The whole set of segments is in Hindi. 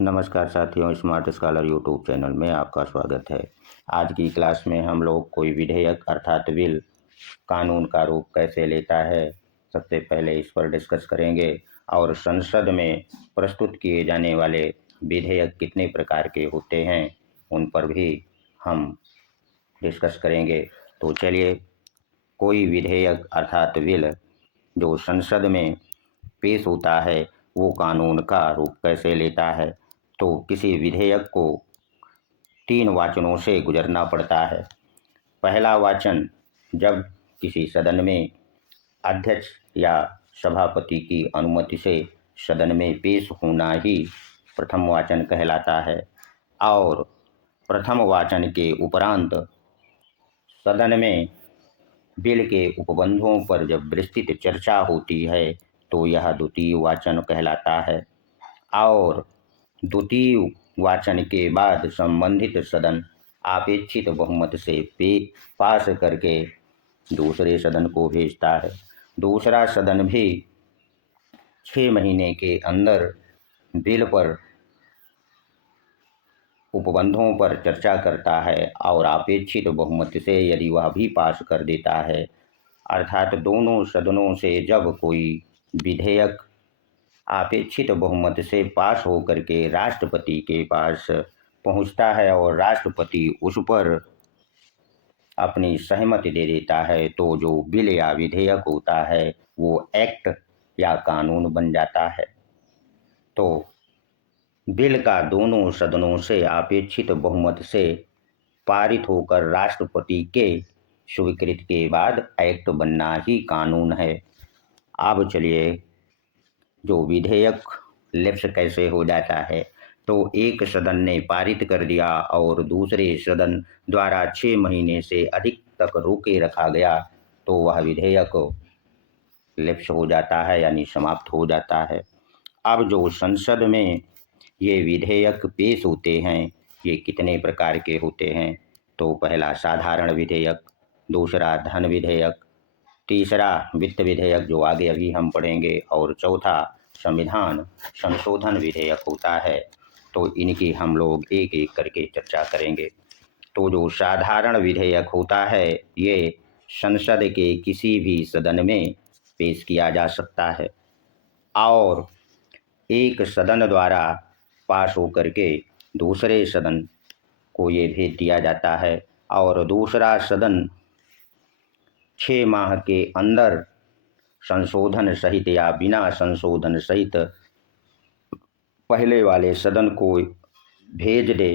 नमस्कार साथियों, स्मार्ट स्कॉलर यूट्यूब चैनल में आपका स्वागत है। आज की क्लास में हम लोग कोई विधेयक अर्थात बिल कानून का रूप कैसे लेता है, सबसे पहले इस पर डिस्कस करेंगे। और संसद में प्रस्तुत किए जाने वाले विधेयक कितने प्रकार के होते हैं, उन पर भी हम डिस्कस करेंगे। तो चलिए, कोई विधेयक अर्थात बिल जो संसद में पेश होता है वो कानून का रूप कैसे लेता है। तो किसी विधेयक को 3 वाचनों से गुजरना पड़ता है। पहला वाचन जब किसी सदन में अध्यक्ष या सभापति की अनुमति से सदन में पेश होना ही प्रथम वाचन कहलाता है। और प्रथम वाचन के उपरांत सदन में बिल के उपबंधों पर जब विस्तृत चर्चा होती है तो यह द्वितीय वाचन कहलाता है। और द्वितीय वाचन के बाद संबंधित सदन अपेक्षित बहुमत से पास करके दूसरे सदन को भेजता है। दूसरा सदन भी 6 महीने के अंदर बिल पर उपबंधों पर चर्चा करता है और अपेक्षित बहुमत से यदि वह भी पास कर देता है, अर्थात दोनों सदनों से जब कोई विधेयक अपेक्षित बहुमत से पास होकर के राष्ट्रपति के पास पहुंचता है और राष्ट्रपति उस पर अपनी सहमति दे देता है, तो जो बिल या विधेयक होता है वो एक्ट या कानून बन जाता है। तो बिल का दोनों सदनों से अपेक्षित बहुमत से पारित होकर राष्ट्रपति के स्वीकृति के बाद एक्ट बनना ही कानून है। अब चलिए, जो विधेयक लैप्स कैसे हो जाता है, तो एक सदन ने पारित कर दिया और दूसरे सदन द्वारा 6 महीने से अधिक तक रोके रखा गया तो वह विधेयक लैप्स हो जाता है, यानी समाप्त हो जाता है। अब जो संसद में ये विधेयक पेश होते हैं, ये कितने प्रकार के होते हैं। तो पहला साधारण विधेयक, दूसरा धन विधेयक, तीसरा वित्त विधेयक जो आगे अभी हम पढ़ेंगे, और चौथा संविधान संशोधन विधेयक होता है। तो इनकी हम लोग एक एक करके चर्चा करेंगे। तो जो साधारण विधेयक होता है ये संसद के किसी भी सदन में पेश किया जा सकता है और एक सदन द्वारा पास होकर के दूसरे सदन को ये भेज दिया जाता है और दूसरा सदन 6 माह के अंदर संशोधन सहित या बिना संशोधन सहित पहले वाले सदन को भेज दे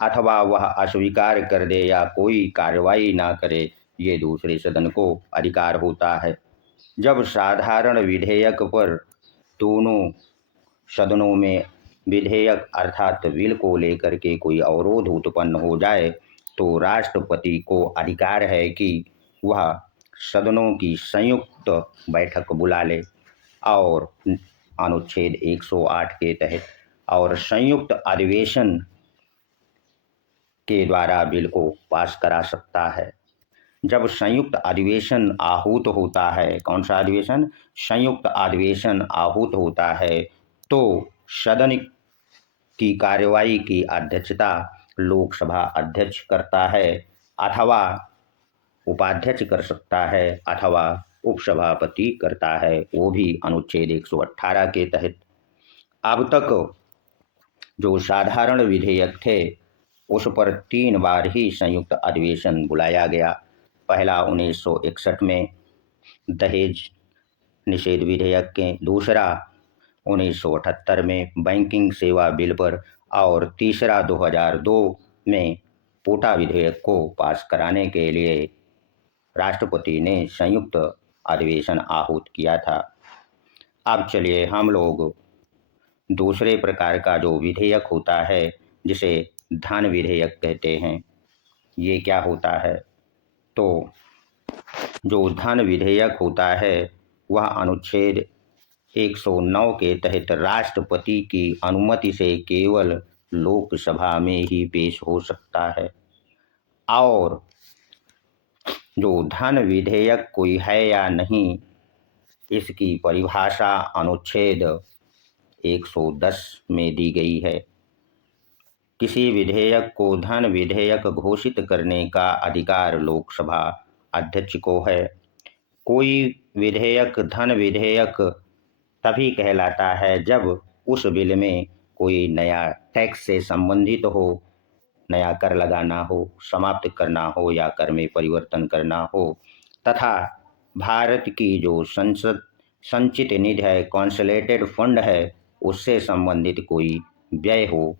अथवा वह अस्वीकार कर दे या कोई कार्रवाई ना करे, ये दूसरे सदन को अधिकार होता है। जब साधारण विधेयक पर दोनों सदनों में विधेयक अर्थात बिल को लेकर के कोई अवरोध उत्पन्न हो जाए तो राष्ट्रपति को अधिकार है कि वह सदनों की संयुक्त बैठक बुला ले और अनुच्छेद 108 के तहत और संयुक्त अधिवेशन के द्वारा बिल को पास करा सकता है। जब संयुक्त अधिवेशन आहूत होता है, कौन सा अधिवेशन? संयुक्त अधिवेशन आहूत होता है, तो सदन की कार्यवाही की अध्यक्षता लोकसभा अध्यक्ष करता है अथवा उपाध्यक्ष कर सकता है अथवा उपसभापति करता है, वो भी अनुच्छेद 118 के तहत। अब तक जो साधारण विधेयक थे उस पर 3 बार ही संयुक्त अधिवेशन बुलाया गया। पहला 1961 में दहेज निषेध विधेयक के, दूसरा 1978 में बैंकिंग सेवा बिल पर और तीसरा 2002 में पोटा विधेयक को पास कराने के लिए राष्ट्रपति ने संयुक्त अधिवेशन आहूत किया था। अब चलिए, हम लोग दूसरे प्रकार का जो विधेयक होता है जिसे धन विधेयक कहते हैं, ये क्या होता है? तो जो धन विधेयक होता है वह अनुच्छेद 109 के तहत राष्ट्रपति की अनुमति से केवल लोकसभा में ही पेश हो सकता है। और जो धन विधेयक कोई है या नहीं, इसकी परिभाषा अनुच्छेद 110 में दी गई है। किसी विधेयक को धन विधेयक घोषित करने का अधिकार लोकसभा अध्यक्ष को है। कोई विधेयक धन विधेयक तभी कहलाता है जब उस बिल में कोई नया टैक्स से संबंधित हो, नया कर लगाना हो, समाप्त करना हो या कर में परिवर्तन करना हो, तथा भारत की जो संसद संचित निधि है, कॉन्सोलिडेटेड फंड है, उससे संबंधित कोई व्यय हो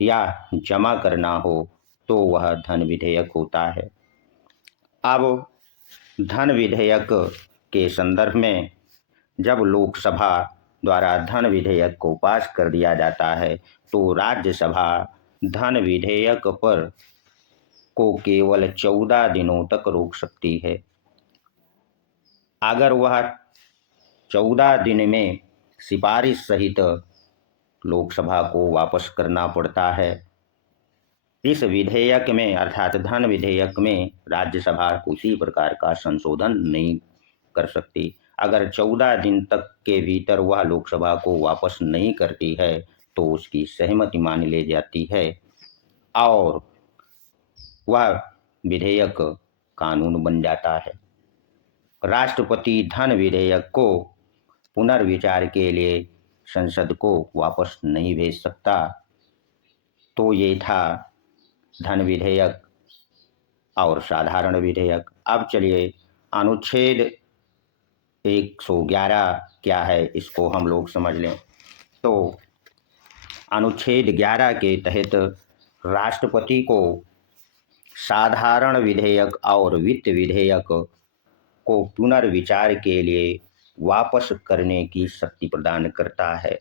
या जमा करना हो तो वह धन विधेयक होता है। अब धन विधेयक के संदर्भ में जब लोकसभा द्वारा धन विधेयक को पास कर दिया जाता है तो राज्यसभा धन विधेयक पर को केवल 14 दिनों तक रोक सकती है। अगर वह 14 दिन में सिफारिश सहित लोकसभा को वापस करना पड़ता है। इस विधेयक में अर्थात धन विधेयक में राज्यसभा किसी प्रकार का संशोधन नहीं कर सकती। अगर 14 दिन तक के भीतर वह लोकसभा को वापस नहीं करती है तो उसकी सहमति मान ली जाती है और वह विधेयक कानून बन जाता है। राष्ट्रपति धन विधेयक को पुनर्विचार के लिए संसद को वापस नहीं भेज सकता। तो ये था धन विधेयक और साधारण विधेयक। अब चलिए अनुच्छेद 111 क्या है इसको हम लोग समझ लें। तो अनुच्छेद 11 के तहत राष्ट्रपति को साधारण विधेयक और वित्त विधेयक को पुनर्विचार के लिए वापस करने की शक्ति प्रदान करता है।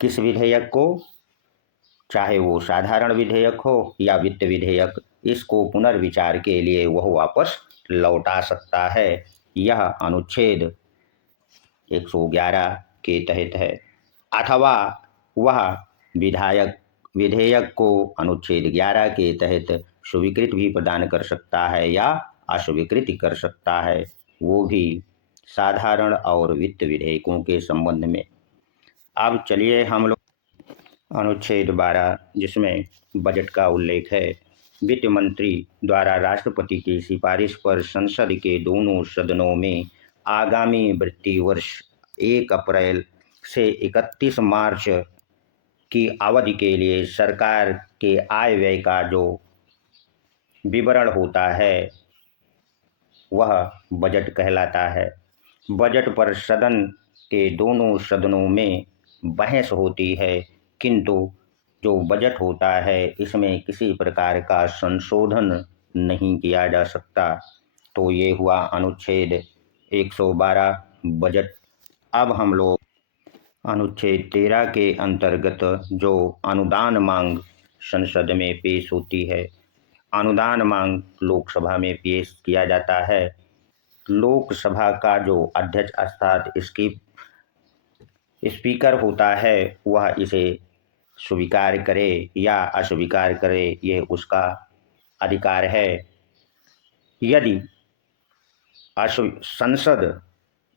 किस विधेयक को, चाहे वो साधारण विधेयक हो या वित्त विधेयक, इसको पुनर्विचार के लिए वह वापस लौटा सकता है। यह अनुच्छेद 111 के तहत है। अथवा वह विधेयक को अनुच्छेद 11 के तहत स्वीकृत भी प्रदान कर सकता है या अस्वीकृत कर सकता है, वो भी साधारण और वित्त विधेयकों के संबंध में। अब चलिए हम लोग अनुच्छेद 12 जिसमें बजट का उल्लेख है। वित्त मंत्री द्वारा राष्ट्रपति की सिफारिश पर संसद के दोनों सदनों में आगामी वित्तीय वर्ष 1 अप्रैल से 31 मार्च की अवधि के लिए सरकार के आय व्यय का जो विवरण होता है वह बजट कहलाता है। बजट पर सदन के दोनों सदनों में बहस होती है, किंतु जो बजट होता है इसमें किसी प्रकार का संशोधन नहीं किया जा सकता। तो ये हुआ अनुच्छेद 112 बजट। अब हम लोग अनुच्छेद 13 के अंतर्गत जो अनुदान मांग संसद में पेश होती है, अनुदान मांग लोकसभा में पेश किया जाता है। लोकसभा का जो अध्यक्ष अर्थात इसकी स्पीकर होता है वह इसे स्वीकार करे या अस्वीकार करे, ये उसका अधिकार है। यदि संसद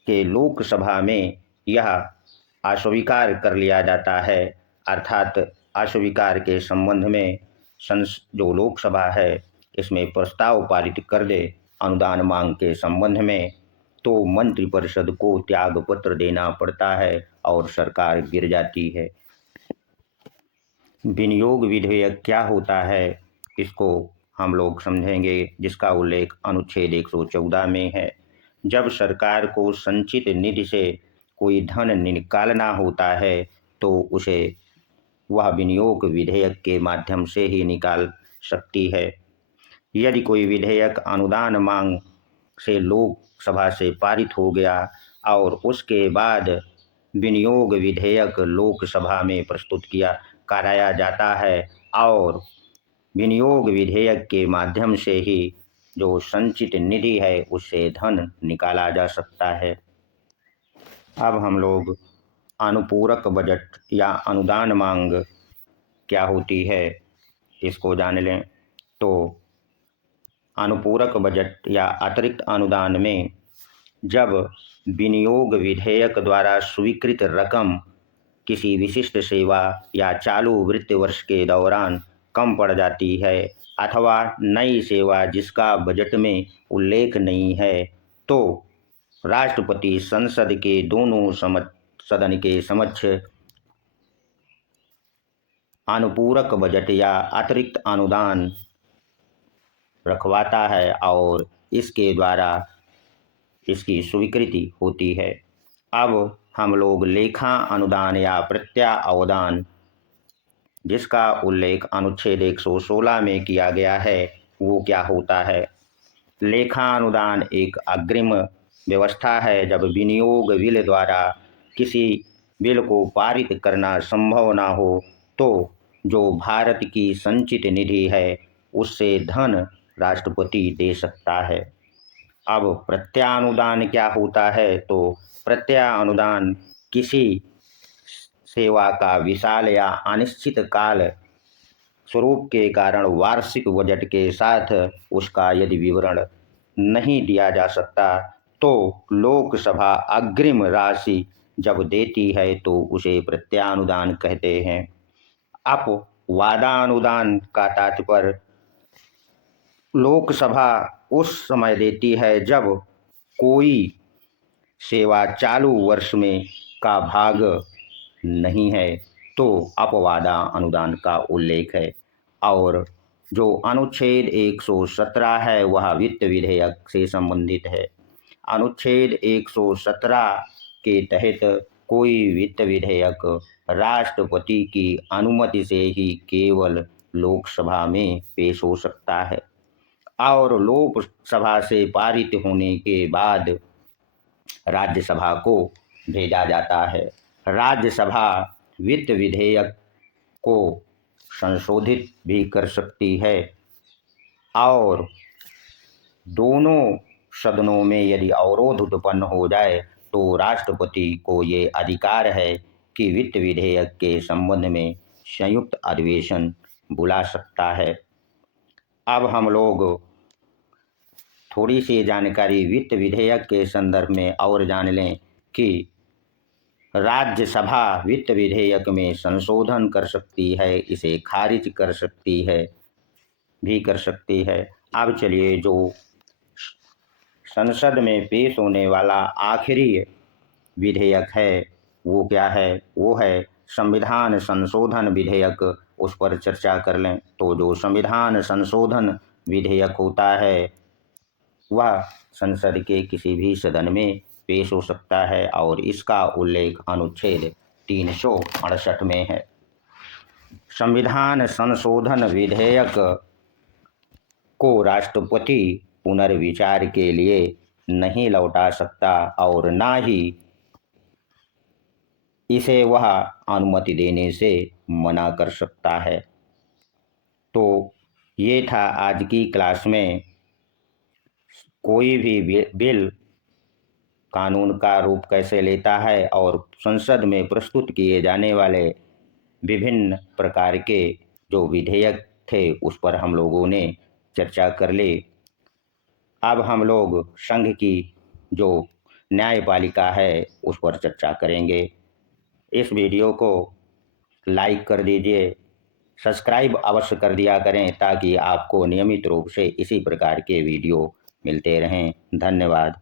के लोकसभा में यह अस्वीकार कर लिया जाता है, अर्थात अस्वीकार के संबंध में जो लोकसभा है इसमें प्रस्ताव पारित कर दे अनुदान मांग के संबंध में, तो मंत्रिपरिषद को त्यागपत्र देना पड़ता है और सरकार गिर जाती है। विनियोग विधेयक क्या होता है इसको हम लोग समझेंगे, जिसका उल्लेख अनुच्छेद 114 में है। जब सरकार को संचित निधि से कोई धन निकालना होता है तो उसे वह विनियोग विधेयक के माध्यम से ही निकाल सकती है। यदि कोई विधेयक अनुदान मांग से लोकसभा से पारित हो गया और उसके बाद विनियोग विधेयक लोकसभा में प्रस्तुत कराया जाता है और विनियोग विधेयक के माध्यम से ही जो संचित निधि है उससे धन निकाला जा सकता है। अब हम लोग अनुपूरक बजट या अनुदान मांग क्या होती है इसको जान लें। तो अनुपूरक बजट या अतिरिक्त अनुदान में जब विनियोग विधेयक द्वारा स्वीकृत रकम किसी विशिष्ट सेवा या चालू वित्त वर्ष के दौरान कम पड़ जाती है अथवा नई सेवा जिसका बजट में उल्लेख नहीं है, तो राष्ट्रपति संसद के दोनों सदन के समक्ष अनुपूरक बजट या अतिरिक्त अनुदान रखवाता है और इसके द्वारा इसकी स्वीकृति होती है। अब हम लोग लेखा अनुदान या प्रत्यावधान, जिसका उल्लेख अनुच्छेद 116 में किया गया है, वो क्या होता है। लेखा अनुदान एक अग्रिम व्यवस्था है जब विनियोग बिल द्वारा किसी बिल को पारित करना संभव ना हो तो जो भारत की संचित निधि है उससे धन राष्ट्रपति दे सकता है। अब प्रत्यानुदान क्या होता है, तो प्रत्यानुदान किसी सेवा का विशाल या अनिश्चित काल स्वरूप के कारण वार्षिक बजट के साथ उसका यदि विवरण नहीं दिया जा सकता तो लोकसभा अग्रिम राशि जब देती है तो उसे प्रत्यानुदान कहते हैं। अपवादानुदान का तात्पर्य लोकसभा उस समय देती है जब कोई सेवा चालू वर्ष में का भाग नहीं है, तो अपवादा अनुदान का उल्लेख है। और जो अनुच्छेद 117 है वह वित्त विधेयक से संबंधित है। अनुच्छेद 117 के तहत कोई वित्त विधेयक राष्ट्रपति की अनुमति से ही केवल लोकसभा में पेश हो सकता है और लोकसभा से पारित होने के बाद राज्यसभा को भेजा जाता है। राज्यसभा वित्त विधेयक को संशोधित भी कर सकती है और दोनों सदनों में यदि अवरोध उत्पन्न हो जाए तो राष्ट्रपति को ये अधिकार है कि वित्त विधेयक के संबंध में संयुक्त अधिवेशन बुला सकता है। अब हम लोग थोड़ी सी जानकारी वित्त विधेयक के संदर्भ में और जान लें कि राज्यसभा वित्त विधेयक में संशोधन कर सकती है, इसे खारिज कर सकती है भी कर सकती है। अब चलिए जो संसद में पेश होने वाला आखिरी विधेयक है वो क्या है, वो है संविधान संशोधन विधेयक। उस पर चर्चा कर लें तो जो संविधान संशोधन विधेयक होता है वह संसद के किसी भी सदन में पेश हो सकता है और इसका उल्लेख अनुच्छेद 368 में है। संविधान संशोधन विधेयक को राष्ट्रपति पुनर्विचार के लिए नहीं लौटा सकता और ना ही इसे वह अनुमति देने से मना कर सकता है। तो ये था आज की क्लास में कोई भी बिल कानून का रूप कैसे लेता है और संसद में प्रस्तुत किए जाने वाले विभिन्न प्रकार के जो विधेयक थे उस पर हम लोगों ने चर्चा कर ली। अब हम लोग संघ की जो न्यायपालिका है उस पर चर्चा करेंगे। इस वीडियो को लाइक कर दीजिए, सब्सक्राइब अवश्य कर दिया करें ताकि आपको नियमित रूप से इसी प्रकार के वीडियो मिलते रहें। धन्यवाद।